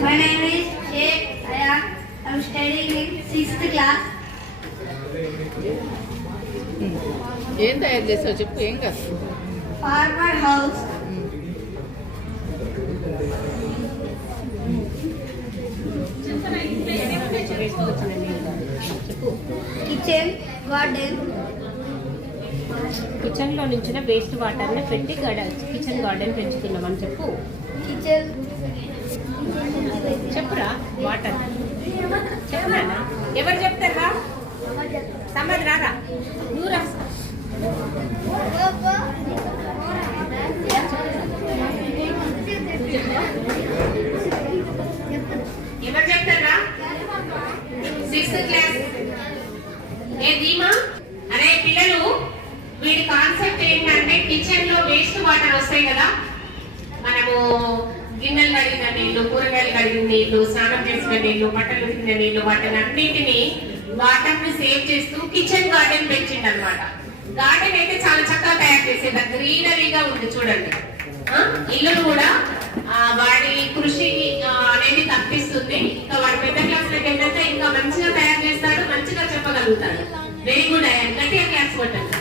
My name is Sheikh Ayaan. I'm studying in 6th class. ఏం తయారు చేసావు చెప్పు. ఏం కాదు. Farmer house. Kitchen garden. Kitchen లో నుంచి వేస్ట్ వాటర్ ని పెట్టి కిచెన్ గార్డెన్ పెంచుతున్నామని చెప్పు. Kitchen. చెప్పురా వాటర్ చెప్పునా. ఎవరు చెప్తారా? సమద్ రారా నువ్వురా. ఎవరు చెప్తారా? 6th class. ఏ ధీమా. అరే పిల్లలు, వీడి కాన్సెప్ట్ ఏంటంటే కిచెన్ లో వేస్ట్ వాటర్ వస్తాయి కదా, మనము గిన్నెలు కడిగిన నీళ్లు, కూరగాయలు కడిగిన నీళ్లు, స్నానం చేసిన నీళ్లు, బట్టలు ఉతికిన నీళ్లు, వాటిని అన్నింటినీ వాటర్ ని సేవ్ చేస్తూ కిచెన్ గార్డెన్ పెంచిండు అనమాట. గార్డెన్ అయితే చాలా చక్కగా తయారు చేసేది, గ్రీనరీగా ఉంది చూడండి. ఇల్లు కూడా వాడి కృషి అనేది తప్పిస్తుంది. ఇంకా వాడి పెద్ద క్లాసులకు వెళ్ళాక ఇంకా మంచిగా తయారు చేస్తాడు, మంచిగా చెప్పగలుగుతాడు. వెరీ గుడ్ అయ్యాను. గట్టిగా క్లాస్ కొట్టండి.